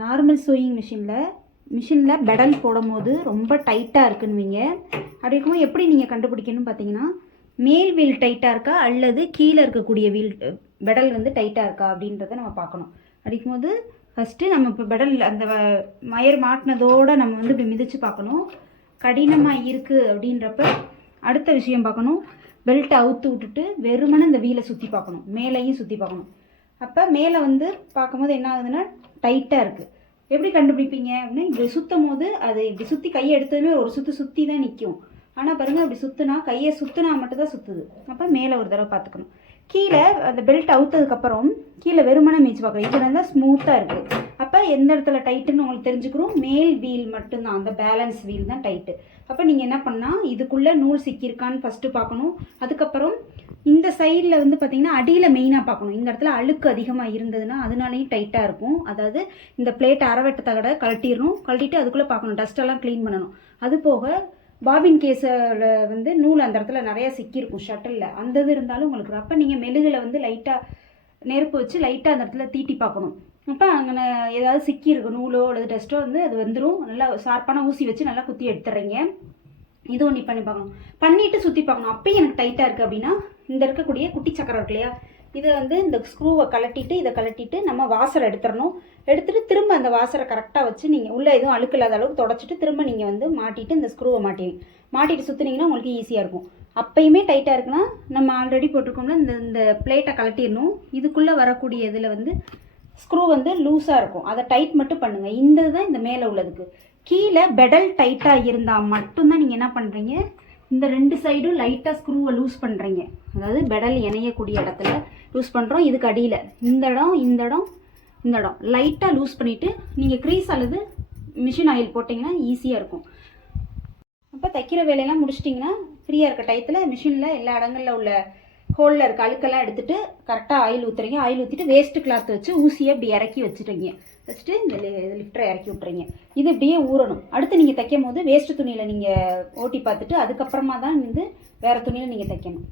Normal chewing மிஷினில் மிஷினில் pedal போடும்போது ரொம்ப டைட்டாக இருக்குன்னுவீங்க. அப்படி இருக்கும்போது எப்படி நீங்கள் கண்டுபிடிக்கணும்னு பார்த்தீங்கன்னா மேல் வீல் டைட்டாக இருக்கா அல்லது கீழே இருக்கக்கூடிய வீல் பெடல் வந்து டைட்டாக இருக்கா அப்படின்றத நம்ம பார்க்கணும். அடிக்கும்போது ஃபஸ்ட்டு நம்ம இப்போ பெடல் அந்த மயர் மாட்டினதோடு நம்ம வந்து இப்படி மிதித்து பார்க்கணும். கடினமாக இருக்குது அப்படின்றப்ப அடுத்த விஷயம் பார்க்கணும். பெல்ட்டை அவுத்து விட்டுட்டு வெறுமனே இந்த வீலை சுற்றி பார்க்கணும். மேலேயும் சுற்றி பார்க்கணும். அப்போ மேலே வந்து பார்க்கும்போது என்ன ஆகுதுன்னா டைட்டாக இருக்குது எப்படி கண்டுபிடிப்பீங்க? அப்படின்னா இப்படி சுற்றும் போது அது இப்படி சுற்றி கையை எடுத்ததுமே ஒரு சுற்று சுற்றி தான் நிற்கும் ஆனால் பாருங்கள் அப்படி சுற்றுனா கையை சுற்றுனா மட்டும்தான் சுற்றுது அப்போ மேலே ஒரு தடவை பார்த்துக்கணும். கீழே அந்த பெல்ட் அவுத்ததுக்கப்புறம் கீழே வெறுமனை மீச்சு பார்க்குறோம் இது இருந்தால் ஸ்மூத்தாக இருக்குது அப்போ எந்த இடத்துல டைட்டுன்னு உங்களுக்கு தெரிஞ்சுக்கிறோம். மேல் வீல் மட்டும்தான். அந்த பேலன்ஸ் வீல் தான் டைட்டு அப்போ நீங்கள் என்ன பண்ணால் இதுக்குள்ளே நூல் சிக்கியிருக்கான்னு ஃபஸ்ட்டு பார்க்கணும். அதுக்கப்புறம் இந்த சைடில் வந்து பார்த்தீங்கன்னா அடியில் மெயினாக பார்க்கணும். இந்த இடத்துல அழுக்கு அதிகமாக இருந்ததுன்னா அதனாலையும் டைட்டாக இருக்கும். அதாவது இந்த பிளேட் அரவெட்ட தகட கழட்டிடணும். கழட்டிட்டு அதுக்குள்ளே பார்க்கணும். டஸ்ட்டெல்லாம் க்ளீன் பண்ணணும். அது போக பாபின் கேஸில் வந்து நூல் அந்த இடத்துல நிறையா சிக்கியிருக்கும் ஷட்டிலில் அந்த இது இருந்தாலும் உங்களுக்கு அப்போ நீங்கள் மெழுகில் வந்து லைட்டாக நெருப்பு வச்சு லைட்டாக அந்த இடத்துல தீட்டி பார்க்கணும். அப்போ அங்கே ஏதாவது சிக்கியிருக்கு நூலோ அல்லது டஸ்ட்டோ வந்து அது வந்துடும் நல்லா ஷார்ப்பான ஊசி வச்சு நல்லா குத்தி எடுத்துடுறீங்க. இது ஒன்று பண்ணி பார்க்கணும். பண்ணிட்டு சுற்றி பார்க்கணும். அப்பயும் எனக்கு டைட்டாக இருக்குது அப்படின்னா இந்த இருக்கக்கூடிய குட்டி சக்கரம் இருக்கு இல்லையா? இதை வந்து இந்த ஸ்க்ரூவை கலட்டிட்டு இதை கலட்டிட்டு நம்ம வாசரை எடுத்துடணும். எடுத்துகிட்டு திரும்ப அந்த வாசரை கரெக்டாக வச்சு நீங்கள் உள்ளே எதுவும் அழுக்கில்லாத அளவுக்கு தொடச்சிட்டு திரும்ப நீங்கள் வந்து மாட்டிட்டு இந்த ஸ்க்ரூவை மாட்டிடுங்க மாட்டிட்டு சுற்றுனீங்கன்னா உங்களுக்கு ஈஸியாக இருக்கும். அப்பயுமே டைட்டாக இருக்குன்னா நம்ம ஆல்ரெடி போட்டிருக்கோம்ல இந்த இந்த பிளேட்டை கழட்டிடணும். இதுக்குள்ளே வரக்கூடிய இதில் வந்து ஸ்க்ரூ வந்து லூஸாக இருக்கும். அதை டைட் மட்டும் பண்ணுங்கள் இந்த தான் இந்த மேலே உள்ளதுக்கு. கீழே பெடல் டைட்டாக இருந்தால் மட்டும்தான் நீங்கள் என்ன பண்ணுறீங்க இந்த ரெண்டு சைடும் லைட்டாக ஸ்க்ரூவை லூஸ் பண்ணுறீங்க அதாவது பெடல் இணையக்கூடிய இடத்துல லூஸ் பண்ணுறோம் இதுக்கு அடியில். இந்த இடம் இந்த இடம் இந்த இடம். லைட்டாக லூஸ் பண்ணிவிட்டு நீங்கள் க்ரீஸ் அல்லது மிஷின் ஆயில் போட்டிங்கன்னா ஈஸியாக இருக்கும். அப்போ தைக்கிற வேலையெல்லாம் முடிச்சிட்டிங்கன்னா ஃப்ரீயாக இருக்க டயத்தில் மிஷினில் எல்லா இடங்களில் உள்ள ஹோலில் இருக்க அழுக்கெல்லாம் எடுத்துகிட்டு கரெக்டாக ஆயில் ஊற்றுறீங்க ஆயில் ஊற்றிட்டு வேஸ்ட்டு கிளாத் வச்சு ஊசியை இப்படி இறக்கி வச்சுட்டீங்க ஃபஸ்ட்டு இந்த லிஃப்டரை இறக்கி விட்றீங்க இது இப்படியே ஊறணும். அடுத்து நீங்கள் தைக்கும் போது வேஸ்ட்டு துணியில் நீங்கள் ஓட்டி பார்த்துட்டு அதுக்கப்புறமா தான் வந்து வேறு துணியில் நீங்கள் தைக்கணும்.